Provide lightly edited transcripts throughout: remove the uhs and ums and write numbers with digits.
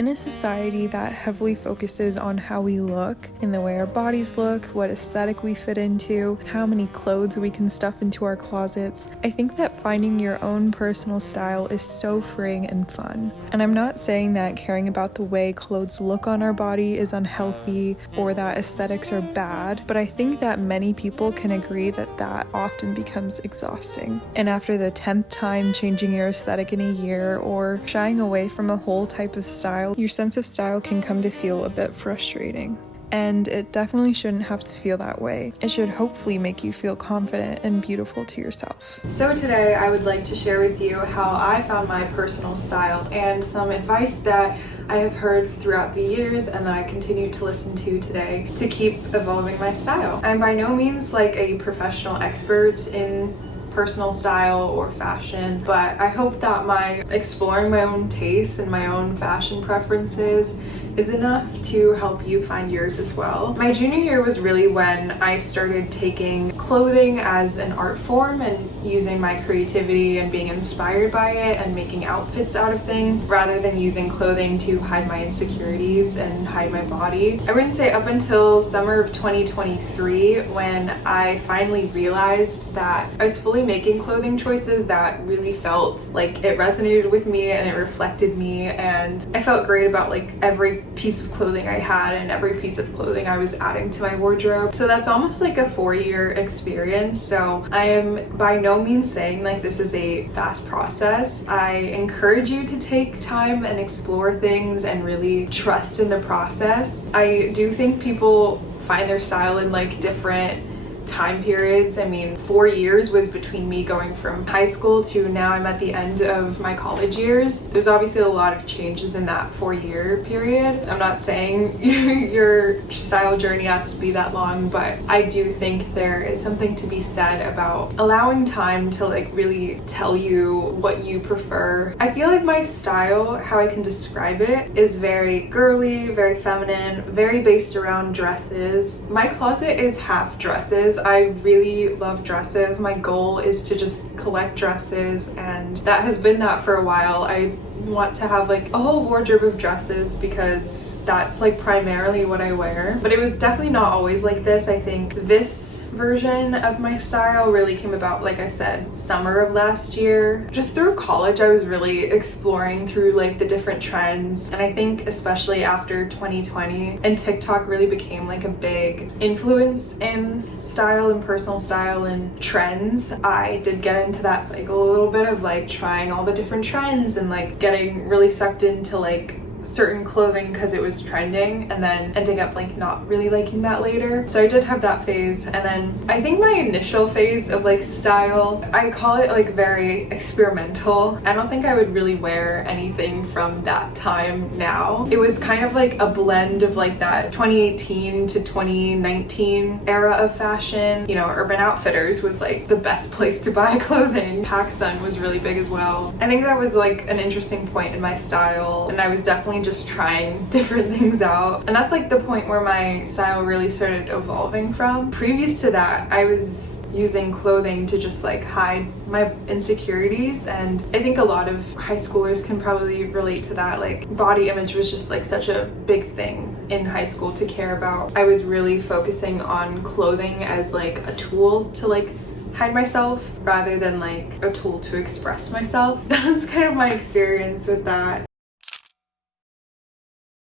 In a society that heavily focuses on how we look, in the way our bodies look, what aesthetic we fit into, how many clothes we can stuff into our closets, I think that finding your own personal style is so freeing and fun. And I'm not saying that caring about the way clothes look on our body is unhealthy or that aesthetics are bad, but I think that many people can agree that that often becomes exhausting. And after the 10th time changing your aesthetic in a year or shying away from a whole type of style, your sense of style can come to feel a bit frustrating. And it definitely shouldn't have to feel that way. It should hopefully make you feel confident and beautiful to yourself. So today I would like to share with you how I found my personal style and some advice that I have heard throughout the years and that I continue to listen to today to keep evolving my style. I'm by no means like a professional expert in personal style or fashion, but I hope that my exploring my own tastes and my own fashion preferences is enough to help you find yours as well. My junior year was really when I started taking clothing as an art form and using my creativity and being inspired by it and making outfits out of things rather than using clothing to hide my insecurities and hide my body. I wouldn't say up until summer of 2023 when I finally realized that I was fully making clothing choices that really felt like it resonated with me and it reflected me, and I felt great about like every piece of clothing I had and every piece of clothing I was adding to my wardrobe. So that's almost like a 4-year experience. So I am by no means saying like this is a fast process. I encourage you to take time and explore things and really trust in the process. I do think people find their style in like different time periods. I mean, 4 years was between me going from high school to now I'm at the end of my college years. There's obviously a lot of changes in that 4-year period. I'm not saying your style journey has to be that long, but I do think there is something to be said about allowing time to like really tell you what you prefer. I feel like my style, how I can describe it, is very girly, very feminine, very based around dresses. My closet is half dresses. I really love dresses. My goal is to just collect dresses, and that has been that for a while. I want to have like a whole wardrobe of dresses because that's like primarily what I wear. But it was definitely not always like this. I think this version of my style really came about, like I said, summer of last year. Just through college, I was really exploring through like the different trends. And I think especially after 2020 and TikTok really became like a big influence in style and personal style and trends, I did get into that cycle a little bit of like trying all the different trends and like getting really sucked into like certain clothing because it was trending and then ending up like not really liking that later. So I did have that phase, and then I think my initial phase of like style, I call it like very experimental. I don't think I would really wear anything from that time now. It was kind of like a blend of like that 2018 to 2019 era of fashion. You know, Urban Outfitters was like the best place to buy clothing. PacSun was really big as well. I think that was like an interesting point in my style, and I was definitely just trying different things out, and that's like the point where my style really started evolving from. Previous to that, I was using clothing to just like hide my insecurities, and I think a lot of high schoolers can probably relate to that. Like body image was just like such a big thing in high school to care about. I was really focusing on clothing as like a tool to like hide myself rather than like a tool to express myself. That's kind of my experience with that.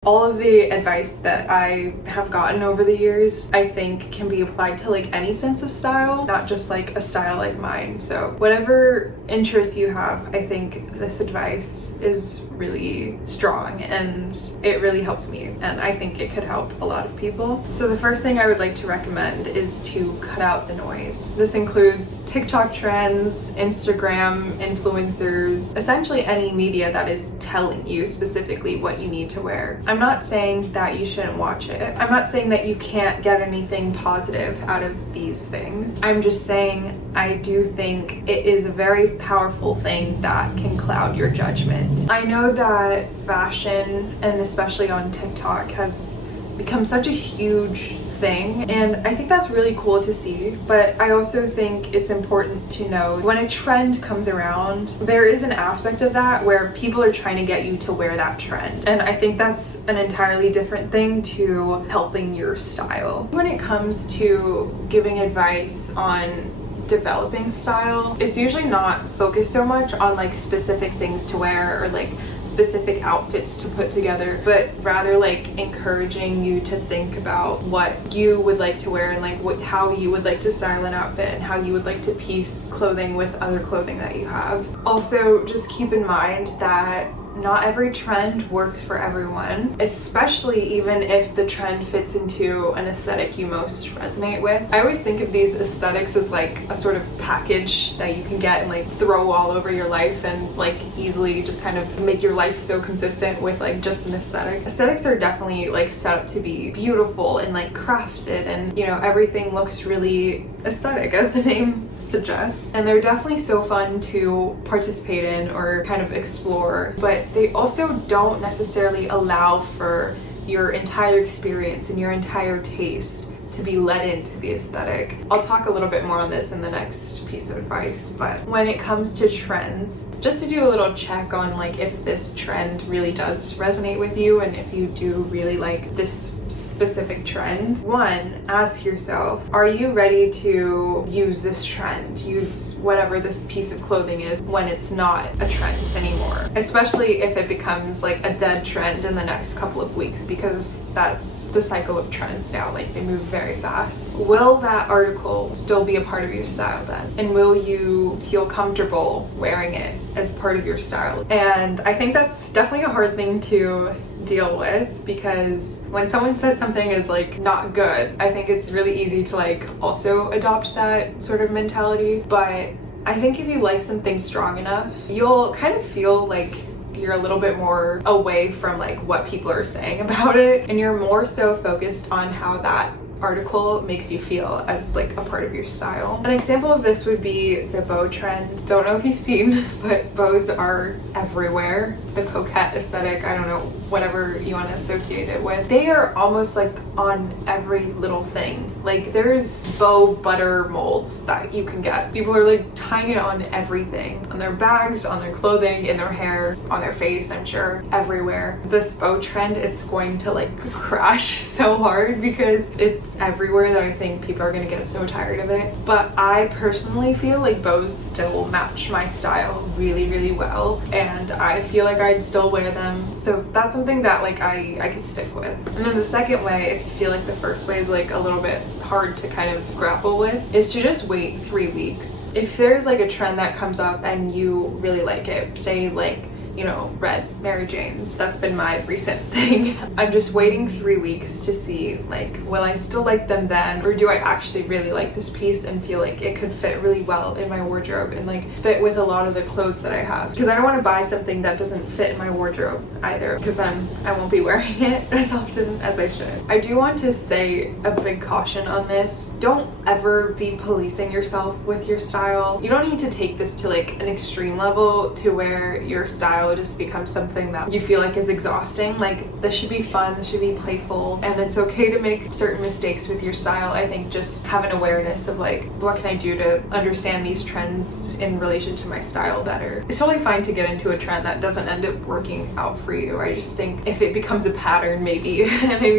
All of the advice that I have gotten over the years, I think can be applied to like any sense of style, not just like a style like mine. So whatever interests you have, I think this advice is really strong and it really helped me, and I think it could help a lot of people. So the first thing I would like to recommend is to cut out the noise. This includes TikTok trends, Instagram influencers, essentially any media that is telling you specifically what you need to wear. I'm not saying that you shouldn't watch it. I'm not saying that you can't get anything positive out of these things. I'm just saying I do think it is a very powerful thing that can cloud your judgment. I know that fashion, and especially on TikTok, has become such a huge thing, and I think that's really cool to see. But I also think it's important to know when a trend comes around, there is an aspect of that where people are trying to get you to wear that trend, and I think that's an entirely different thing to helping your style. When it comes to giving advice on developing style, it's usually not focused so much on like specific things to wear or like specific outfits to put together, but rather like encouraging you to think about what you would like to wear and like how you would like to style an outfit and how you would like to piece clothing with other clothing that you have. Also, just keep in mind that not every trend works for everyone, especially even if the trend fits into an aesthetic you most resonate with. I always think of these aesthetics as like a sort of package that you can get and like throw all over your life and like easily just kind of make your life so consistent with like just an aesthetic. Aesthetics are definitely like set up to be beautiful and like crafted, and you know, everything looks really aesthetic as the name suggests, and they're definitely so fun to participate in or kind of explore, but they also don't necessarily allow for your entire experience and your entire taste to be led into the aesthetic. I'll talk a little bit more on this in the next piece of advice, but when it comes to trends, just to do a little check on like if this trend really does resonate with you and if you do really like this specific trend. One, ask yourself, are you ready to use this trend, use whatever this piece of clothing is when it's not a trend anymore, especially if it becomes like a dead trend in the next couple of weeks, because that's the cycle of trends now, like they move very fast. Will that article still be a part of your style then? And will you feel comfortable wearing it as part of your style? And I think that's definitely a hard thing to deal with, because when someone says something is like not good, I think it's really easy to like also adopt that sort of mentality. But I think if you like something strong enough, you'll kind of feel like you're a little bit more away from like what people are saying about it, and you're more so focused on how that article makes you feel as like a part of your style. An example of this would be the bow trend. Don't know if you've seen, but bows are everywhere. The coquette aesthetic, I don't know, whatever you want to associate it with. They are almost like on every little thing. Like there's bow butter molds that you can get. People are like tying it on everything. On their bags, on their clothing, in their hair, on their face, I'm sure, everywhere. This bow trend, it's going to like crash so hard because it's everywhere that I think people are gonna get so tired of it. But I personally feel like bows still match my style really, really well, and I feel like I'd still wear them. So that's something that like I could stick with. And then the second way, if you feel like the first way is like a little bit hard to kind of grapple with, is to just wait 3 weeks. If there's like a trend that comes up and you really like it, say like, you know, red Mary Janes. That's been my recent thing. I'm just waiting 3 weeks to see like, will I still like them then, or do I actually really like this piece and feel like it could fit really well in my wardrobe and like fit with a lot of the clothes that I have, because I don't want to buy something that doesn't fit in my wardrobe either, because then I won't be wearing it as often as I should. I do want to say a big caution on this. Don't ever be policing yourself with your style. You don't need to take this to like an extreme level to where your style just becomes something that you feel like is exhausting. Like this should be fun, this should be playful, and it's okay to make certain mistakes with your style. I think just have an awareness of like, what can I do to understand these trends in relation to my style better. It's totally fine to get into a trend that doesn't end up working out for you. I just think if it becomes a pattern, maybe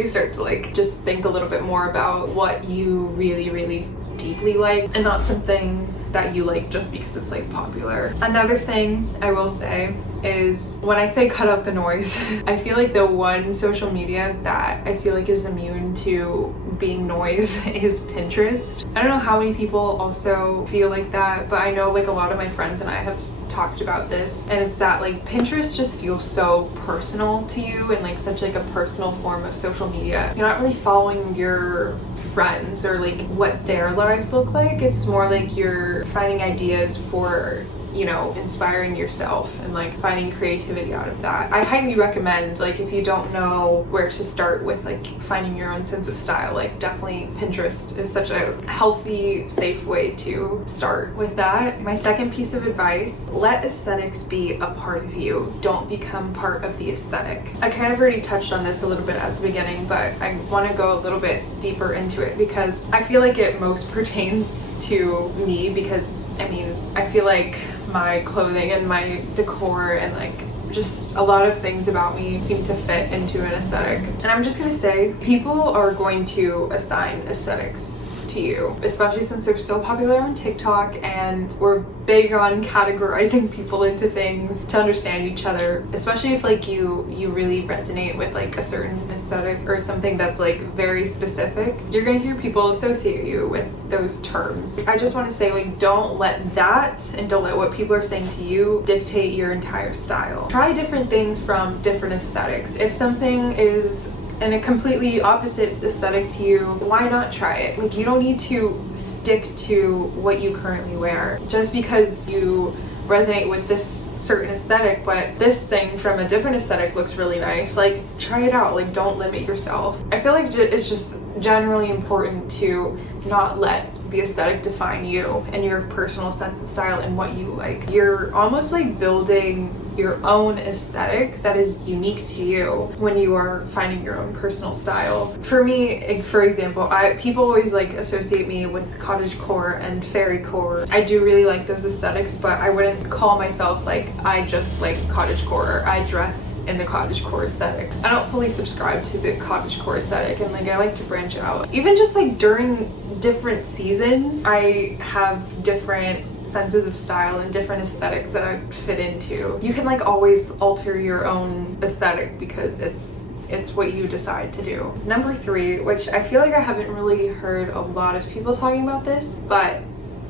start to like just think a little bit more about what you really, really deeply like, and not something that you like just because it's like popular. Another thing I will say is, when I say cut out the noise, I feel like the one social media that I feel like is immune to being noise is Pinterest. I don't know how many people also feel like that, but I know like a lot of my friends and I have talked about this, and it's that like Pinterest just feels so personal to you and like such like a personal form of social media. You're not really following your friends or like what their lives look like. It's more like you're finding ideas for you know, inspiring yourself and like finding creativity out of that. I highly recommend, like, if you don't know where to start with like finding your own sense of style, like definitely Pinterest is such a healthy, safe way to start with that. My second piece of advice, let aesthetics be a part of you. Don't become part of the aesthetic. I kind of already touched on this a little bit at the beginning, but I want to go a little bit deeper into it because I feel like it most pertains to me, because I mean, I feel like my clothing and my decor and like just a lot of things about me seem to fit into an aesthetic. And I'm just gonna say, people are going to assign aesthetics to you, especially since they're so popular on TikTok and we're big on categorizing people into things to understand each other, especially if like you really resonate with like a certain aesthetic or something that's like very specific. You're gonna hear people associate you with those terms. I just want to say, like, don't let that and don't let what people are saying to you dictate your entire style. Try different things from different aesthetics. If something is in a completely opposite aesthetic to you, why not try it? Like, you don't need to stick to what you currently wear just because you resonate with this certain aesthetic, but this thing from a different aesthetic looks really nice. Like, try it out. Like, don't limit yourself. I feel like it's just generally important to not let the aesthetic define you and your personal sense of style and what you like. You're almost like building your own aesthetic that is unique to you when you are finding your own personal style. For me, for example, people always like associate me with cottagecore and fairycore. I do really like those aesthetics, but I wouldn't call myself like I just like cottagecore or I dress in the cottagecore aesthetic. I don't fully subscribe to the cottagecore aesthetic, and like I like to branch out. Even just like during different seasons, I have different senses of style and different aesthetics that I fit into. You can like always alter your own aesthetic because it's what you decide to do. Number 3, which I feel like I haven't really heard a lot of people talking about this, but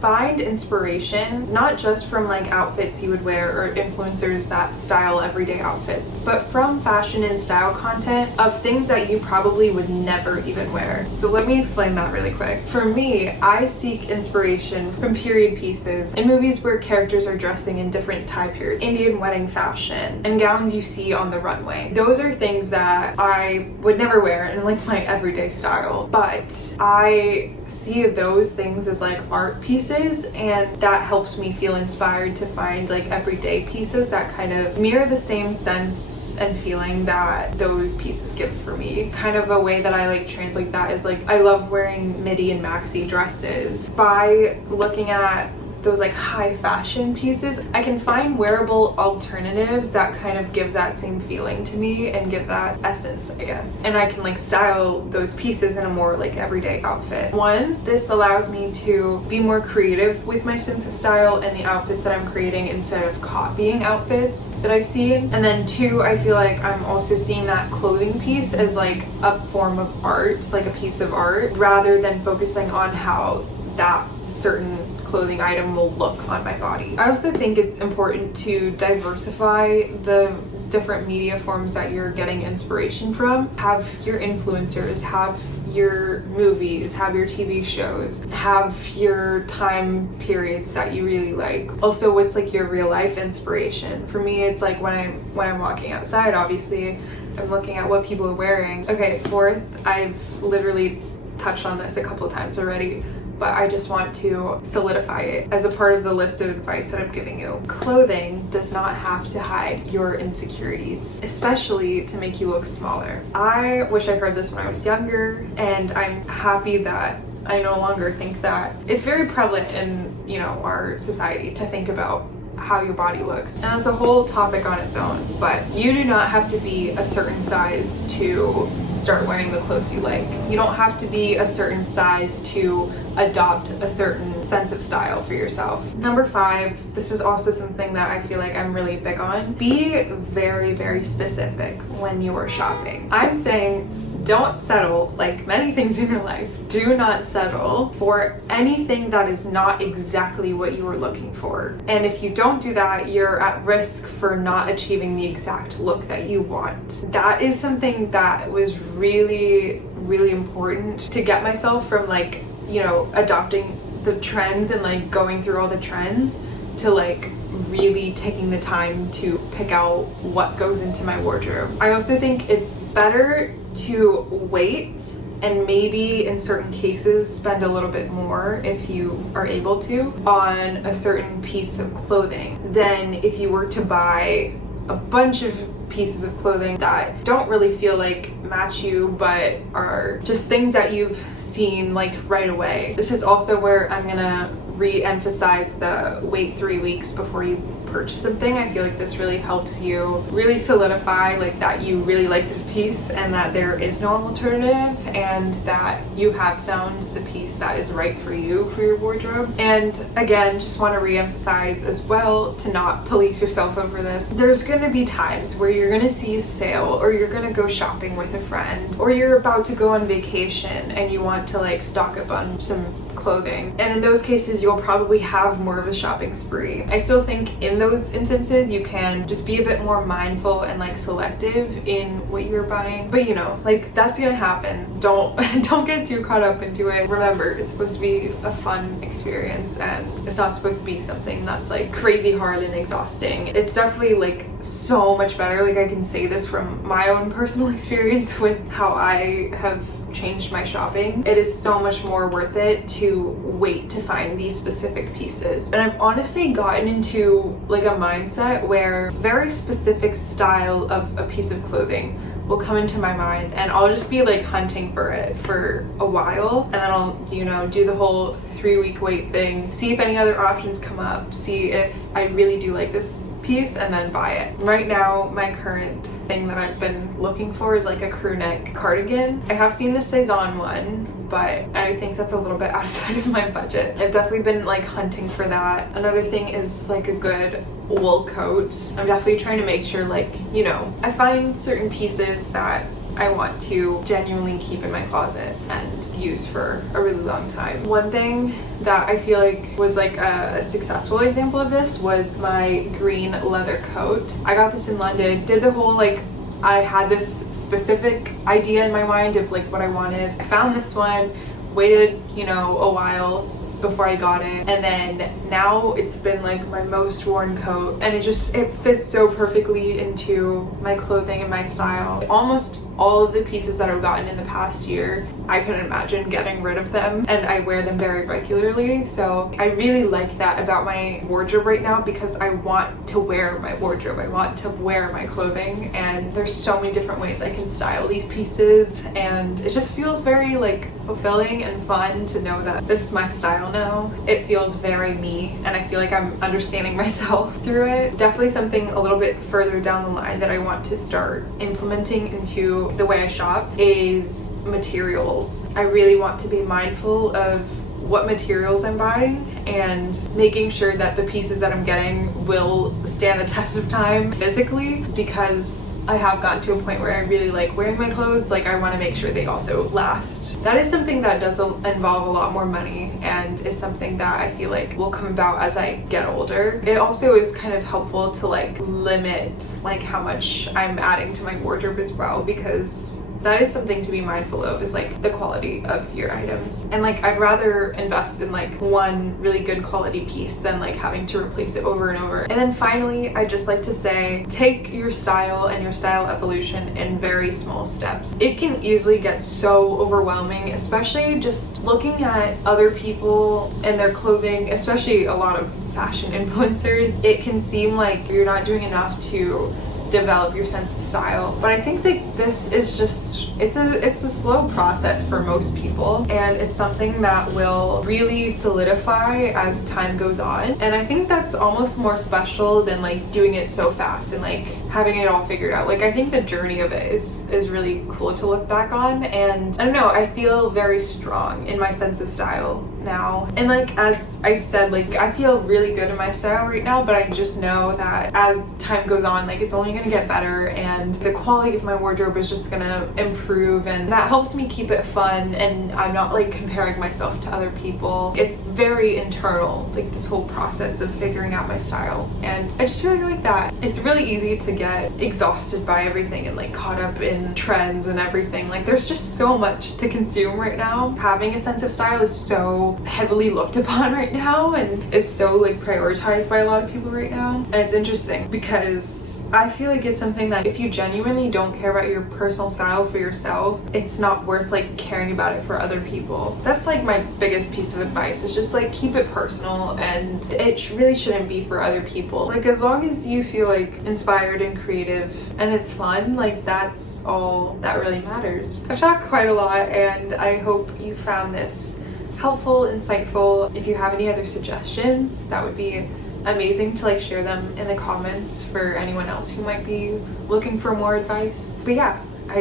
find inspiration not just from like outfits you would wear or influencers that style everyday outfits, but from fashion and style content of things that you probably would never even wear. So let me explain that really quick. For me, I seek inspiration from period pieces and movies where characters are dressing in different time periods, Indian wedding fashion, and gowns you see on the runway. Those are things that I would never wear in like my everyday style, but I see those things as like art pieces, and that helps me feel inspired to find like everyday pieces that kind of mirror the same sense and feeling that those pieces give for me. Kind of a way that I like translate that is like I love wearing midi and maxi dresses. By looking at those like high fashion pieces, I can find wearable alternatives that kind of give that same feeling to me and give that essence, I guess. And I can like style those pieces in a more like everyday outfit. 1, this allows me to be more creative with my sense of style and the outfits that I'm creating instead of copying outfits that I've seen. And then 2, I feel like I'm also seeing that clothing piece as like a form of art, like a piece of art, rather than focusing on how that certain clothing item will look on my body. I also think it's important to diversify the different media forms that you're getting inspiration from. Have your influencers, have your movies, have your TV shows, have your time periods that you really like. Also, what's like your real life inspiration? For me, it's like when I'm walking outside, obviously I'm looking at what people are wearing. Okay, 4th, I've literally touched on this a couple of times already, but I just want to solidify it as a part of the list of advice that I'm giving you. Clothing does not have to hide your insecurities, especially to make you look smaller. I wish I heard this when I was younger, and I'm happy that I no longer think that. It's very prevalent in, you know, our society to think about how your body looks, and that's a whole topic on its own. But you do not have to be a certain size to start wearing the clothes you like. You don't have to be a certain size to adopt a certain sense of style for yourself. Number 5, this is also something that I feel like I'm really big on. Be very, very specific when you are shopping. I'm saying don't settle, like many things in your life, do not settle for anything that is not exactly what you are looking for. And if you don't do that, you're at risk for not achieving the exact look that you want. That is something that was really, really important to get myself from like, you know, adopting the trends and like going through all the trends to like really taking the time to pick out what goes into my wardrobe. I also think it's better to wait and maybe in certain cases spend a little bit more if you are able to on a certain piece of clothing than if you were to buy a bunch of pieces of clothing that don't really feel like match you but are just things that you've seen like right away. This is also where I'm gonna re-emphasize the wait 3 weeks before you purchase something. I feel like this really helps you really solidify like that you really like this piece and that there is no alternative and that you have found the piece that is right for you for your wardrobe. And again, just want to re-emphasize as well to not police yourself over this. There's gonna be times where you're gonna see a sale or you're gonna go shopping with a friend or you're about to go on vacation and you want to like stock up on some clothing, and in those cases you'll probably have more of a shopping spree. I still think in those instances you can just be a bit more mindful and like selective in what you're buying, but you know, like that's gonna happen. Don't get too caught up into it. Remember, it's supposed to be a fun experience and it's not supposed to be something that's like crazy hard and exhausting. It's definitely like so much better. Like I can say this from my own personal experience with how I have changed my shopping. It is so much more worth it to wait to find these specific pieces. And I've honestly gotten into like a mindset where very specific style of a piece of clothing will come into my mind and I'll just be like hunting for it for a while, and then I'll, you know, do the whole 3-week wait thing, see if any other options come up, see if I really do like this piece, and then buy it. Right now, my current thing that I've been looking for is like a crew neck cardigan. I have seen the Saison one, but I think that's a little bit outside of my budget. I've definitely been like hunting for that. Another thing is like a good wool coat. I'm definitely trying to make sure, like, you know, I find certain pieces that I want to genuinely keep in my closet and use for a really long time. One thing that I feel like was like a successful example of this was my green leather coat. I got this in London, did the whole like, I had this specific idea in my mind of like what I wanted. I found this one, waited, you know, a while before I got it, and then now it's been like my most worn coat, and it fits so perfectly into my clothing and my style. Almost all of the pieces that I've gotten in the past year, I couldn't imagine getting rid of them, and I wear them very regularly. So I really like that about my wardrobe right now, because I want to wear my wardrobe, I want to wear my clothing, and there's so many different ways I can style these pieces, and it just feels very like fulfilling and fun to know that this is my style now. It feels very me, and I feel like I'm understanding myself through it. Definitely something a little bit further down the line that I want to start implementing into the way I shop is materials. I really want to be mindful of what materials I'm buying and making sure that the pieces that I'm getting will stand the test of time physically, because I have gotten to a point where I really like wearing my clothes. Like, I want to make sure they also last. That is something that does involve a lot more money, and is something that I feel like will come about as I get older. It also is kind of helpful to like limit like how much I'm adding to my wardrobe as well, because that is something to be mindful of, is like the quality of your items. And like, I'd rather invest in like one really good quality piece than like having to replace it over and over. And then finally, I just like to say, take your style and your style evolution in very small steps. It can easily get so overwhelming, especially just looking at other people and their clothing, especially a lot of fashion influencers. It can seem like you're not doing enough to develop your sense of style, but I think that this is just, it's a slow process for most people, and it's something that will really solidify as time goes on. And I think that's almost more special than like doing it so fast and like having it all figured out. Like, I think the journey of it is really cool to look back on, and I don't know, I feel very strong in my sense of style now. And like, as I've said, like, I feel really good in my style right now, but I just know that as time goes on, like, it's only gonna get better, and the quality of my wardrobe is just gonna improve, and that helps me keep it fun, and I'm not like comparing myself to other people. It's very internal, like this whole process of figuring out my style, and I just really like that. It's really easy to get exhausted by everything and like caught up in trends and everything. Like, there's just so much to consume right now. Having a sense of style is so so heavily looked upon right now and is so like prioritized by a lot of people right now. And it's interesting because I feel like it's something that if you genuinely don't care about your personal style for yourself, it's not worth like caring about it for other people. That's like my biggest piece of advice, is just like keep it personal, and it really shouldn't be for other people. Like as long as you feel like inspired and creative and it's fun, like that's all that really matters. I've talked quite a lot and I hope you found this helpful, insightful. If you have any other suggestions, that would be amazing to like share them in the comments for anyone else who might be looking for more advice. But yeah, I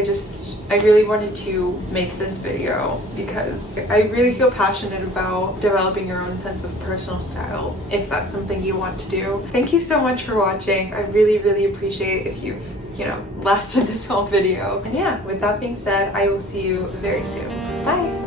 really wanted to make this video because I really feel passionate about developing your own sense of personal style, if that's something you want to do. Thank you so much for watching. I really appreciate if you've, lasted this whole video. And yeah, with that being said, I will see you very soon. Bye!